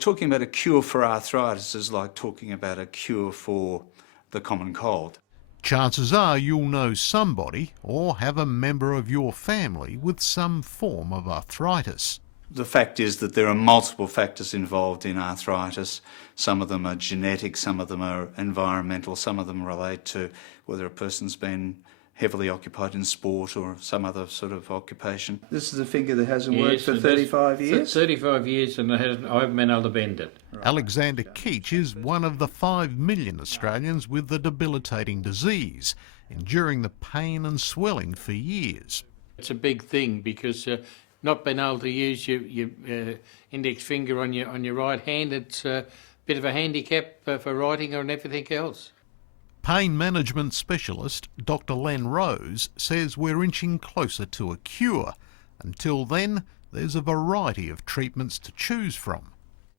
Talking about a cure for arthritis is like talking about a cure for the common cold. Chances are you'll know somebody or have a member of your family with some form of arthritis. The fact is that there are multiple factors involved in arthritis. Some of them are genetic, some of them are environmental, some of them relate to whether a person's been heavily occupied in sport or some other sort of occupation. This is a finger that hasn't worked for 35 years? 35 years and I haven't been able to bend it. Right. Alexander Keach is one of the 5 million Australians with the debilitating disease, enduring the pain and swelling for years. It's a big thing because not being able to use your index finger on your right hand, it's a bit of a handicap for writing and everything else. Pain management specialist Dr Len Rose says we're inching closer to a cure. Until then, there's a variety of treatments to choose from.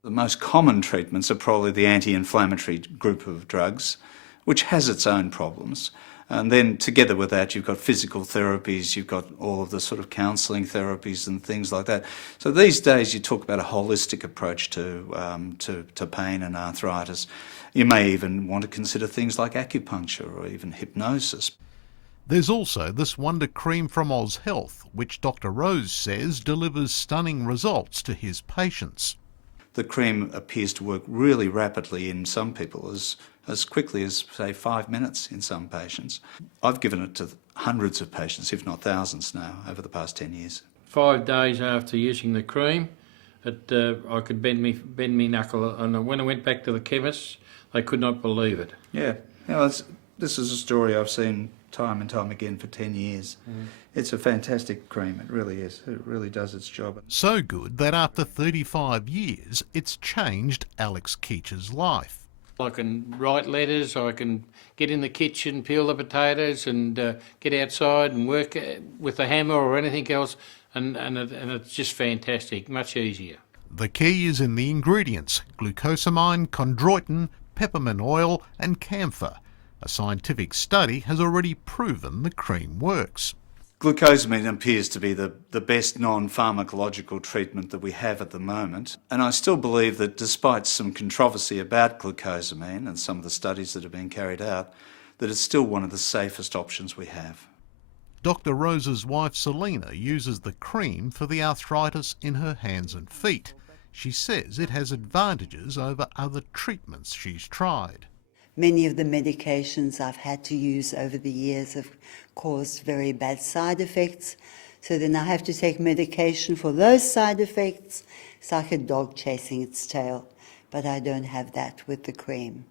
The most common treatments are probably the anti-inflammatory group of drugs, which has its own problems. And then together with that, you've got physical therapies, you've got all of the sort of counselling therapies and things like that. So these days you talk about a holistic approach to pain and arthritis. You may even want to consider things like acupuncture or even hypnosis. There's also this wonder cream from OzHealth, which Dr Rose says delivers stunning results to his patients. The cream appears to work really rapidly in some people, as quickly as, say, 5 minutes in some patients. I've given it to hundreds of patients, if not thousands now, over the past 10 years. 5 days after using the cream, I could bend me knuckle, and when I went back to the chemist, they could not believe it. Yeah, this is a story I've seen time and time again for 10 years. It's a fantastic cream, it really is. It really does its job. So good that after 35 years, it's changed Alex Keach's life. I can write letters, I can get in the kitchen, peel the potatoes and get outside and work with a hammer or anything else, and it's just fantastic, much easier. The key is in the ingredients: glucosamine, chondroitin, peppermint oil and camphor. A scientific study has already proven the cream works. Glucosamine appears to be the best non-pharmacological treatment that we have at the moment, and I still believe that despite some controversy about glucosamine and some of the studies that have been carried out, that it's still one of the safest options we have. Dr Rose's wife Selena uses the cream for the arthritis in her hands and feet. She says it has advantages over other treatments she's tried. Many of the medications I've had to use over the years have caused very bad side effects. So then I have to take medication for those side effects. It's like a dog chasing its tail. But I don't have that with the cream.